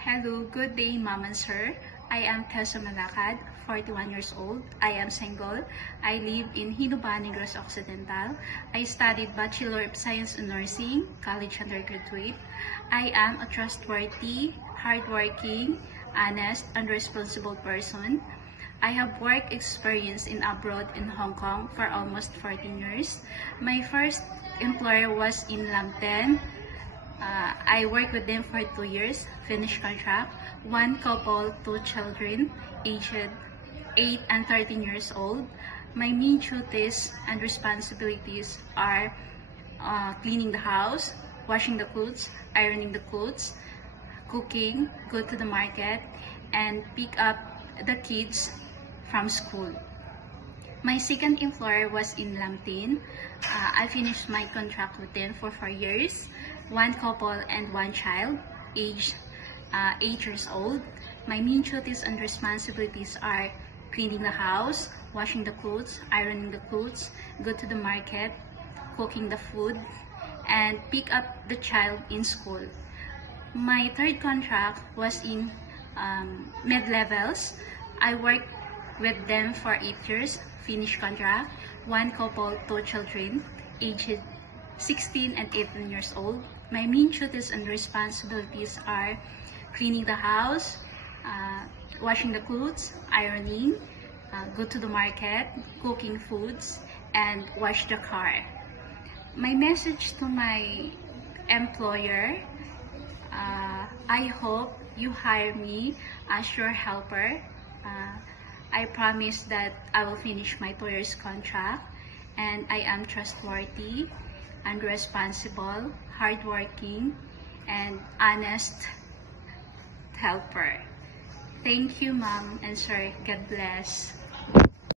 Hello, good day, Ma'am and Sir. I am Tessa Malacad, 41 years old. I am single. I live in Hinuba, Negros Occidental. I studied Bachelor of Science in Nursing, college undergraduate. I am a trustworthy, hardworking, honest, and responsible person. I have work experience in abroad in Hong Kong for almost 14 years. My first employer was in Lamten. I worked with them for 2 years, finished contract, one couple, 2 children, aged 8 and 13 years old. My main duties and responsibilities are cleaning the house, washing the clothes, ironing the clothes, cooking, go to the market, and pick up the kids from school. My second employer was in Lamtin. I finished my contract with them for 4 years, one couple and one child, aged 8 years old. My main duties and responsibilities are cleaning the house, washing the clothes, ironing the clothes, go to the market, cooking the food, and pick up the child in school. My third contract was in mid-levels. I worked with them for 8 years, finished contract, one couple, 2 children, aged 16 and 18 years old. My main duties and responsibilities are cleaning the house, washing the clothes, ironing, go to the market, cooking foods, and wash the car. My message to my employer, I hope you hire me as your helper. I promise that I will finish my 2 years contract, and I am trustworthy and responsible, hardworking, and honest helper. Thank you, Ma'am and Sir. God bless.